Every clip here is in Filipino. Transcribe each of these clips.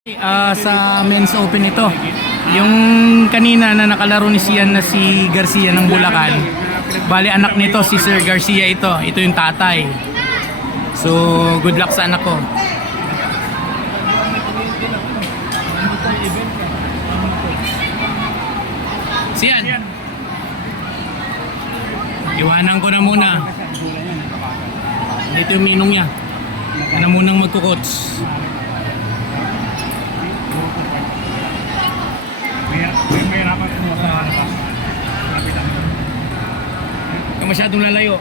Sa men's open ito, yung kanina na nakalaro ni Sian na si Garcia ng Bulacan, bali anak nito si Sir Garcia ito yung tatay. So good luck sa anak ko. Sian, iwanan ko na muna. Dito yung ninong niya. Ano munang magkukots. May rapat mo sa kapitan. Kung masyadong lalayo.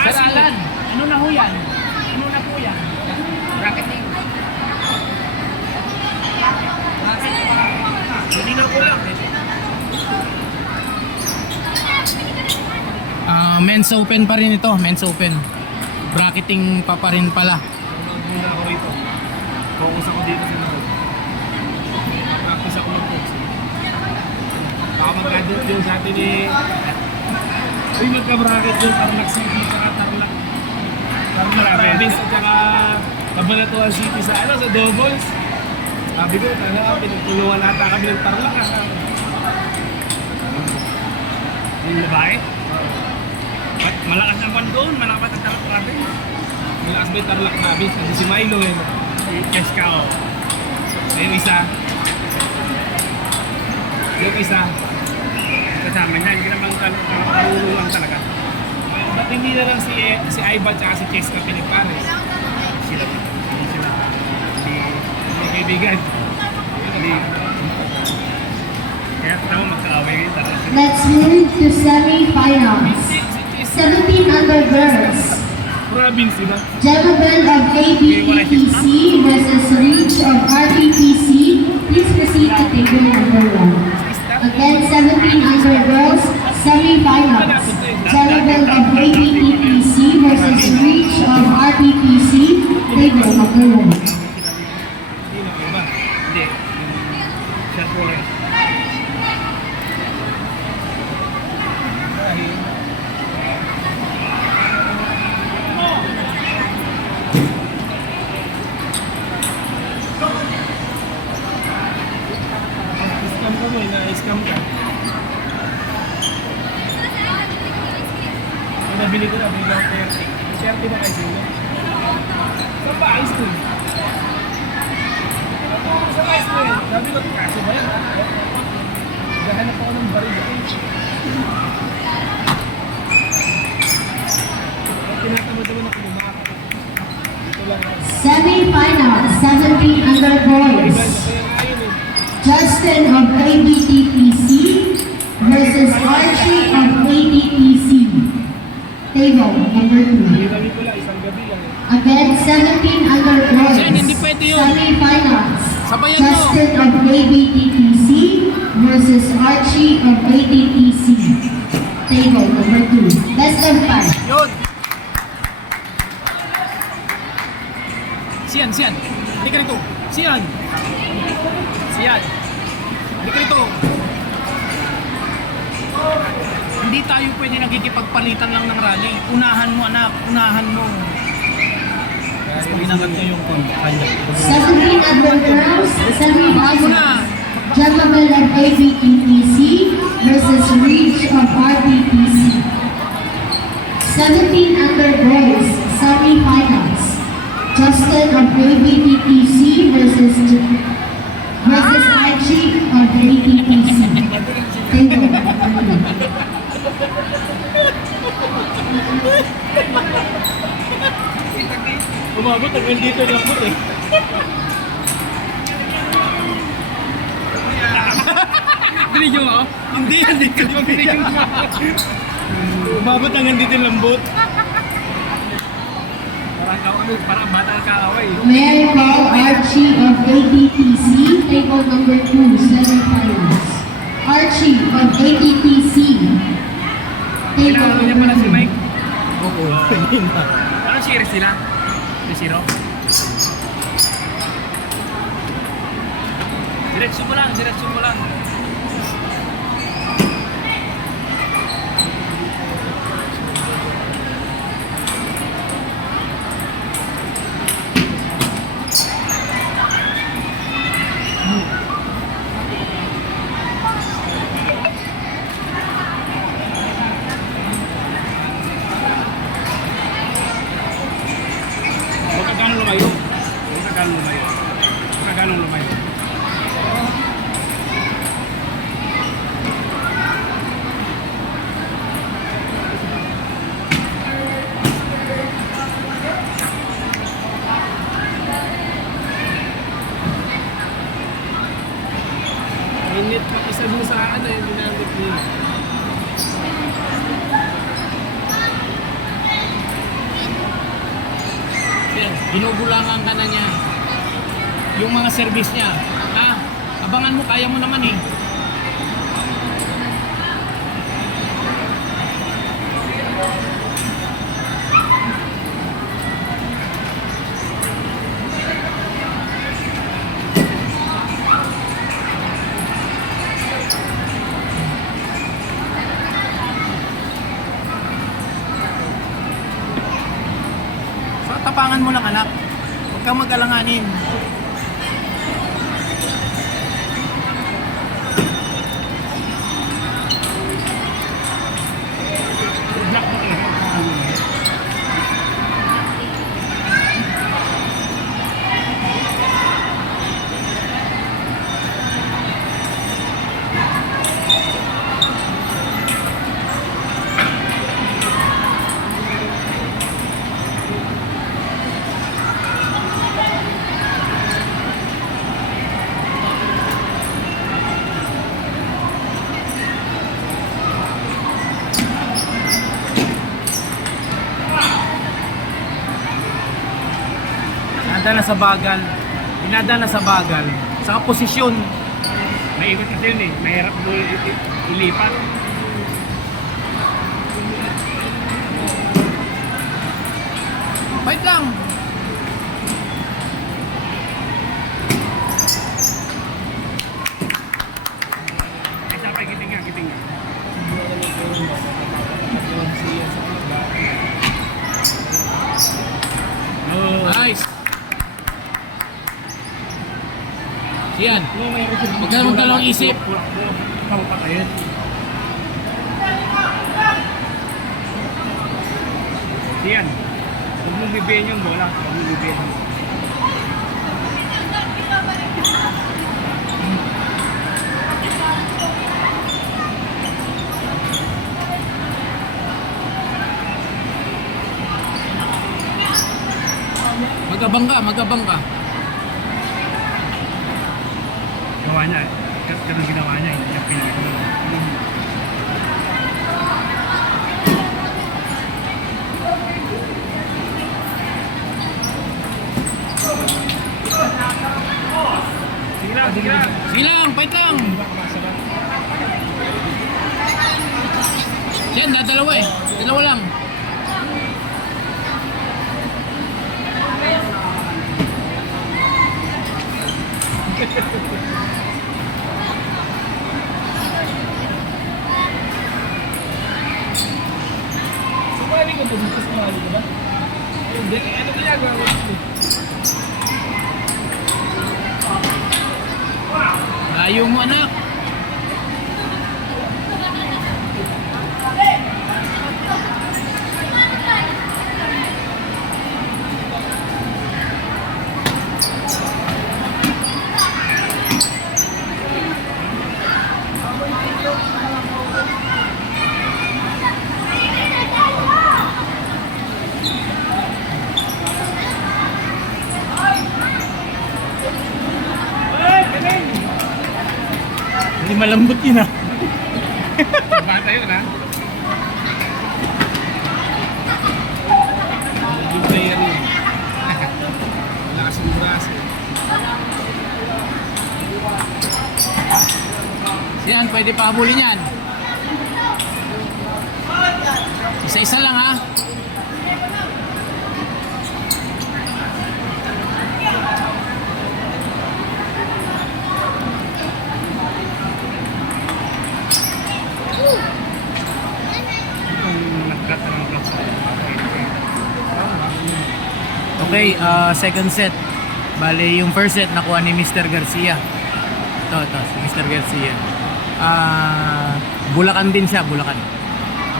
Sir Alan, ano na ho yan? Ano na po yan? Bracketing. Hindi na ko lang eh. Men's open pa rin ito, men's open. Bracketing pa rin pala. Muna ako rito. Focus ako dito sa mga. Practice ako ng focus. Baka mag-adult yung sa atin eh. Uy, magka-bracket yung Tarlac City sa Tarlac. Tarlac Province at saka Cabanatuan City sa sa doubles. Sabi ko, pinagtulungan nata kami ng Tarlac. Yung babae? Malakas naman doon, malakas ang Tarlac Province. Malakas ba yung Tarlac Province? Kasi si Milo eh. Keskao. Yung isa. Kasama niya, hindi naman karulong lang talaga. Ba't hindi na lang si Ivan at si Cheska pinagpares? Sila. Hindi kaibigan. Kaya tama magkaaway yung Tarlac. Let's move to semi-finals. 17 under girls. Province, diba? Gentlemen of ABPPC versus Reach of RPPC. Please proceed to table number 1. Again, 17 under girls, semi-finals. Gentlemen of ABPPC versus Reach of RPPC. Table number 1. Hindi na iba. Hindi. Shot po lang. Scam ka mo, na-scam ka. Kung nabili ko na, bili ako 30. 30 ba kayo sila? Saan ba high school? Sa high school, sabi ko, kaso ba yan? Gahanap ako ng baril. Tinatamad-tamad ako lumakap. Dito lang ako. Semi-finals, 17 under boys. Kaya nga yun eh. Justin of ABTPC versus Archie of ABTPC. Table number 2. Hirami ko lang, isang gabi lang eh. Again, 17 under boys. Yan, hindi pwede yun. Semi-finals. Sabayan mo. Justin of ABTPC versus Archie of ABTPC. Table number 2. Best of 5. Yun. Sian. Hindi ka rito. Sian. Hindi ka rito. Hindi tayo pwede nagkikipagpalitan lang ng rally. Unahan mo anak, unahan mo. Pinangat niya yung kanya. 17 under girls, semi-finals. na. Gentlemen of ABTPC versus Reach of RPPC. 17 under boys, semi-finals. Justin of ABTPC versus Archie of ABTPC. Table. Umabot, hanggang dito yung abot eh. Binigyan mo? Hindi ka binigyan mo. Umabot hanggang dito yung lambot. Parang bata ang kaaway. May I call Archie of ABTC, table number 2, semi-finals. Archie of ABTC. Table Kailangan niya number pala si 2. Mike. Oo, hindi na. Anong series sila? 2-0? Diretso mo lang. Binubulangan ka na niya. Yung mga service niya. Ha? Abangan mo, kaya mo naman eh. So, tapangan mo lang anak. Huwag kang mag-alanganin. Black mo kayo. Dinadala sa bagal. Dinadala sa bagal. Sa posisyon. May ikot kasi yun eh. Mahirap mo ilipat. Wait lang. Ay, sapay, giting nga, giting nga. Oh, Nice. Yan. Huwag ka magdalawang isip. Pamapatayin. Yan. Huwag mong bibihin yung bola. Huwag mong bibihin. Magabang ka, magabang ka. Gawa niya. Ganun ginawa niya. Hindi niya pinakita. Sige lang, sige lang. Sige lang, fight lang. Yan, dadalawa eh. Dalawa lang. Sumali ko doon. Sumali ko ba? Hindi. Ano ginagawa ko dito? Layo mo anak. Hindi malambot yun ah. Bata yun, ha? Yung player yun. Wala kasing braso. Yan, pwede pa habulin yan. Isa-isa lang ha. Okay, second set. Bale, yung first set nakuha ni Mr. Garcia. Ito, si Mr. Garcia. Bulacan din siya, Bulacan.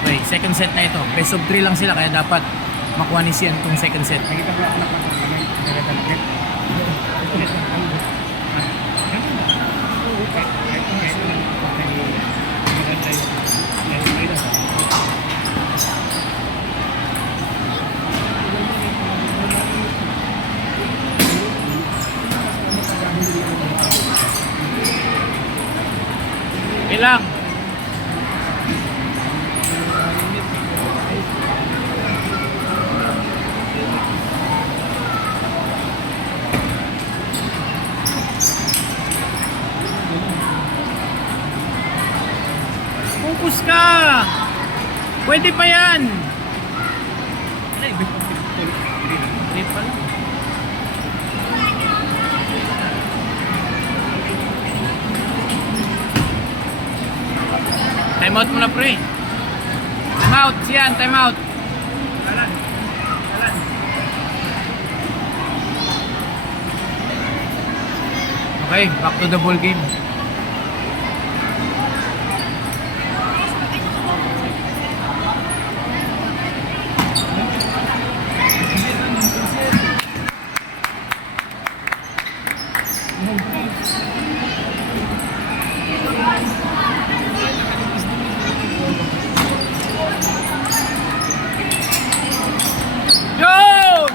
Okay, second set na ito. Best of 3 lang sila, kaya dapat makuha ni Sian itong second set. Nakita mo ako nakapagpapagay. Ilang? Pwede pa yan. Ay, best of 3. Late pa lang. Time out muna pre. Time out, siyan, time out. Kalan. Kalan. Okay, back to the ball game. Yo!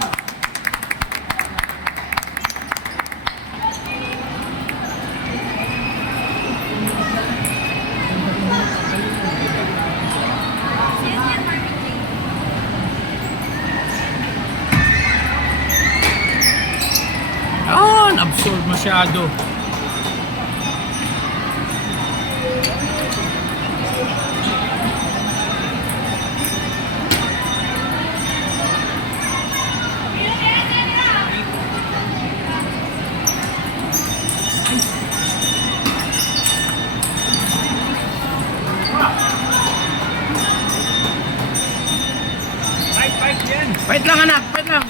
Absurd masyado. Fight yan. Fight lang anak, fight lang.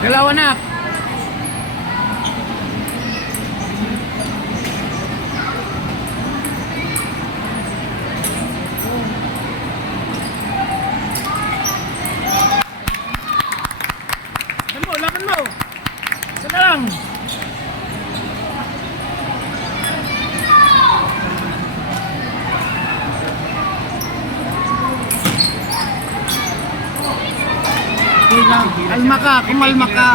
Galaw anak. Laban mo. Isa na lang. Okay lang. Kalma ka, kumalma ka.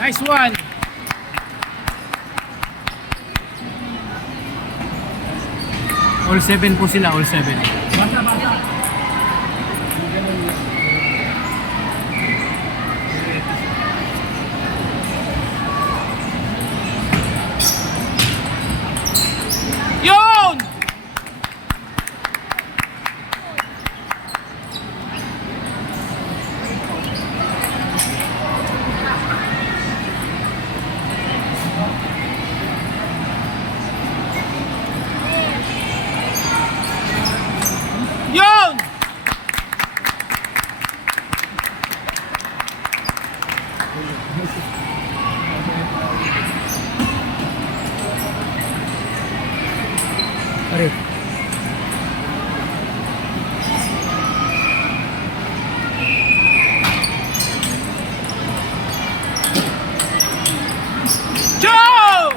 Nice one. All 7 po sila, all 7. Basa. Yun! Yun! Pare. Joe!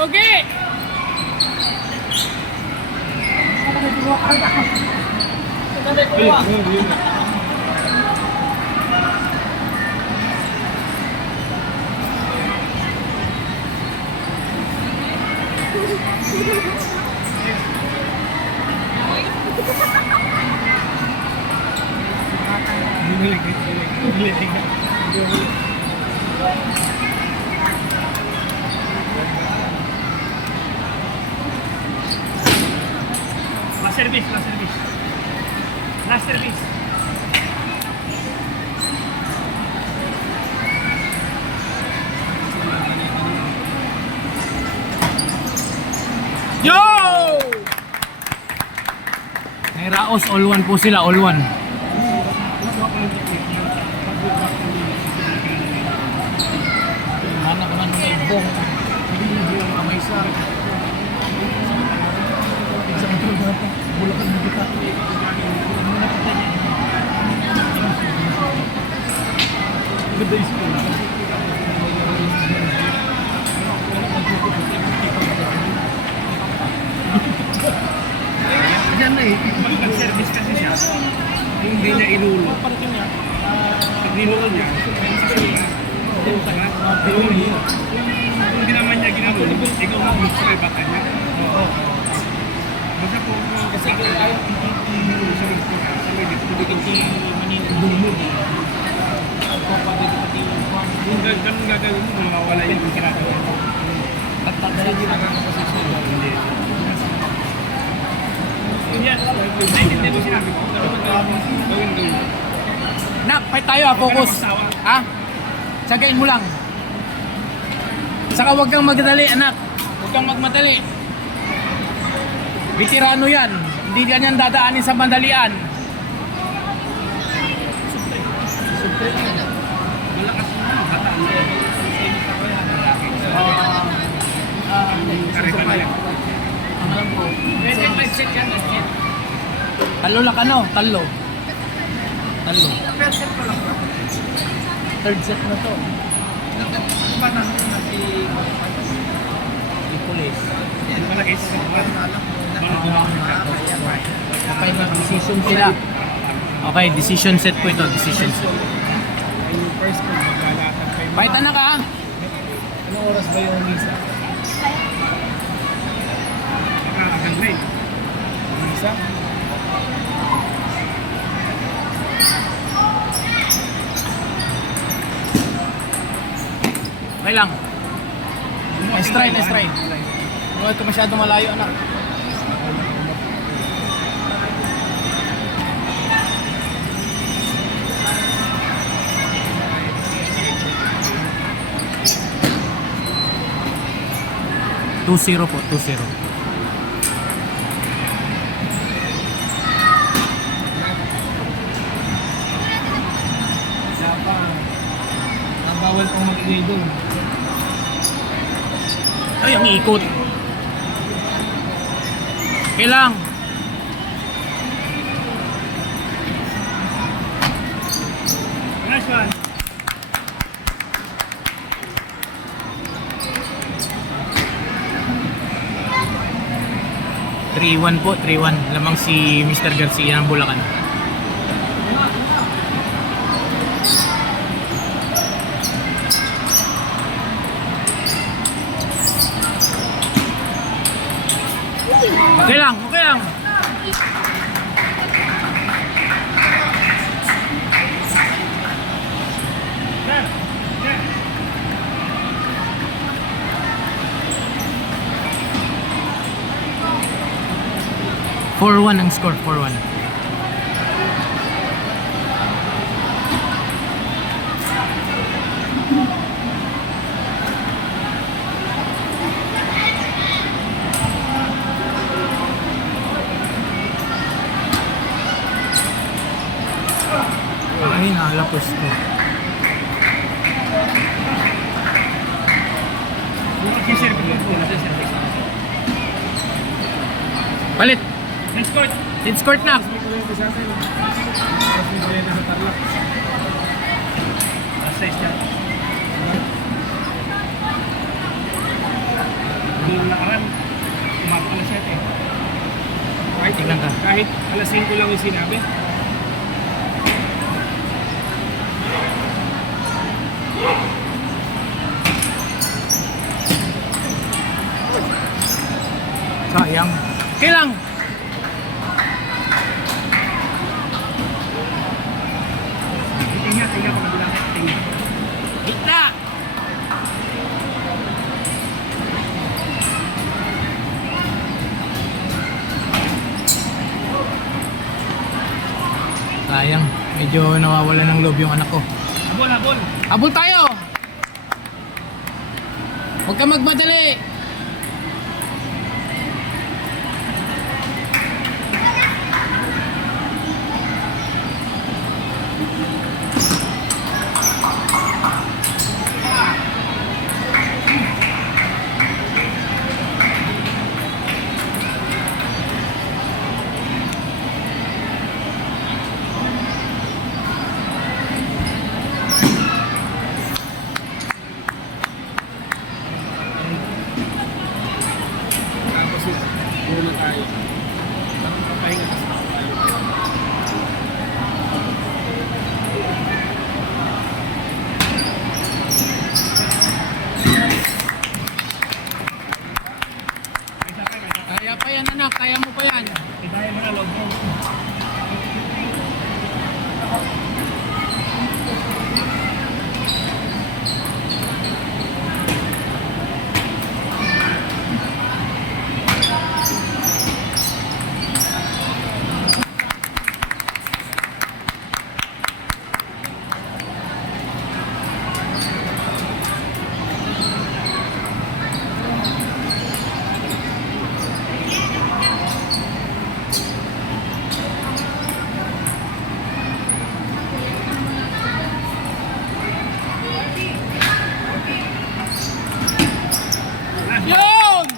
Okay. Hindi service, last service. Last service. Yo! May Raos, all one po sila, all one. Anak naman ng ibong. May isa. Bulakan mo kita. Ganda yung school. Diyan na eh. Mag-service kasi siya. Hindi niya inulo. Pag ninulo niya, hindi naman niya ginulo. Ikaw mo gusto ay bata niya. Oo. Basta po, kasi ayaw inulo siya rin siya. Sa may dito, bigyan si Manila dumog. Kung ganun gagawin mo, mawawala yan kung kinagawin mo. At tatala din ang posisyon mo. Hindi. Yan, hindi mo sinabi ko. Gawin. Nak, fight tayo ha, focus. Ha? Tsagain mo lang. Saka huwag kang magdali, anak. Huwag kang magmadali. Veterano yan. Hindi ganyan dadaanin sa mandalian. Malakas mo. Tataan mo. Alam ko. Talo lang ano? Talo. Third set na to. Si Police. Malaki sa Okay, decision sila. Okay, decision set po ito. Decision set. yung first ko, maglalakad kayo. Fight na ka. Anong oras ba yung misa? Nakakaganda eh. Misa? Okay lang. Nice try. Huwag ka masyado malayo, anak. (2-0 po, 2-0. Bawal pang mag-ingay doon. Ay, ang ikot. Kailang. Nice one. (3-1 po, 3-1. Lamang si Mr. Garcia ng Bulacan. Okay lang. (4-1 ang score, 4-1. Ay, nahalapos ko. Palit! Next court. It's court na! Size niya. Yung nakaraan, umaga alas 7 eh. Tingnan ka. Kahit alas 5 lang yung sinabi. Sayang. Kailang! Tingnan ka magbilang. Tingnan. Gitna! Medyo nawawala ng loob yung anak ko. Habol, habol. Habol tayo! Huwag ka magmadali! Tapos muna tayo. Papahinga kasi tayo. Kaya pa yan anak, kaya mo pa yan. Kaya mo na loob mo. Yun!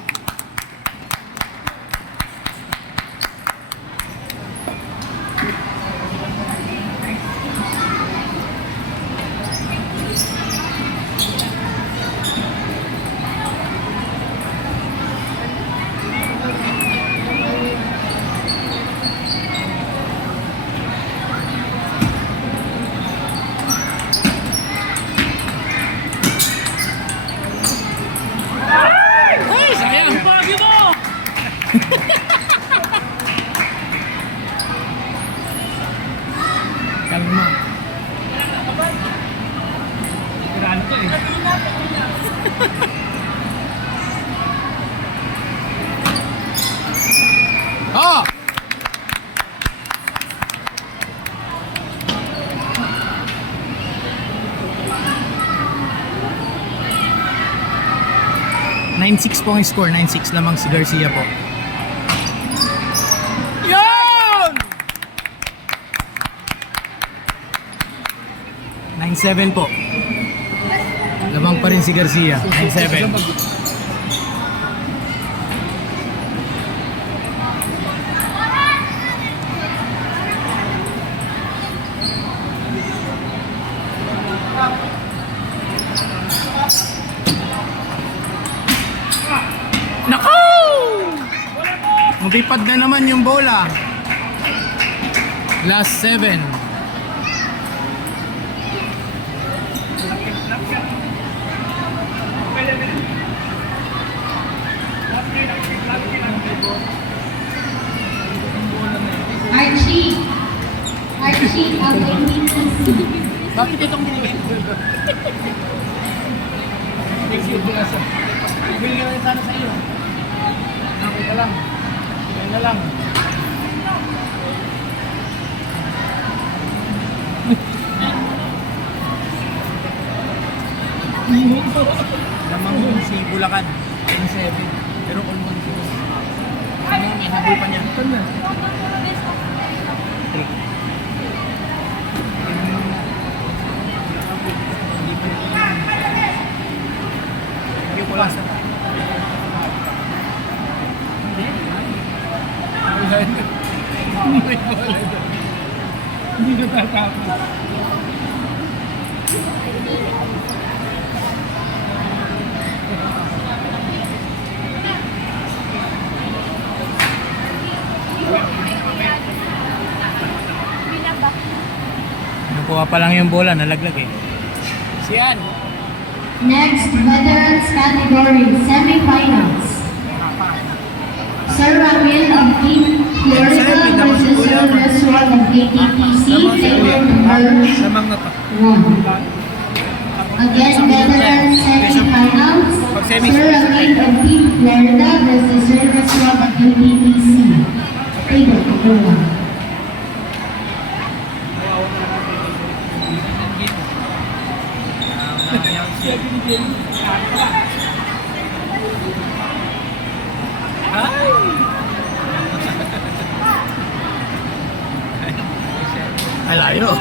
Ay, sayang! Bagi mo! Kalma. Tiraan ko eh. Oh! (9-6) po ang score. 9-6 lamang si Garcia po. Yun! 9-7 po. Lamang pa rin si Garcia. 9-7. Nako! Mabipad na naman yung bola. Last 7. Archie of APPC. Bakit itong binigay ko? Thank you, Blasa. Bigyan na rin sana sa iyo. Okay ka lang. Kaya na lang. Lamang yun si Bulacan. 10-7. Pero all one ko. Ano may habol pa niya? Ito na. 3. Thank you, Bulacan. Hindi na tatapos. Nakuha pa lang yung bola, nalaglag eh. Siyan! Next, veterans category semifinals. Sir Ramil of Team Florida versus Sir Reswal of KTPC, table number 1. Again, veterans semifinals. Sir Ramil of Team Florida versus Sir Reswal of KTPC, table number 1. Ay, layo.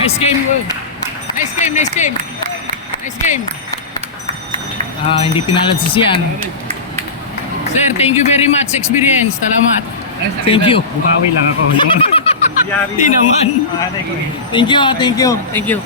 Nice game, bro. Nice game, nice game. Nice game. Hindi pinalad si Sian. Sir, thank you very much. Experience. Salamat. Thank you. Bumawi lang ako. Di naman. Thank you, thank you, thank you.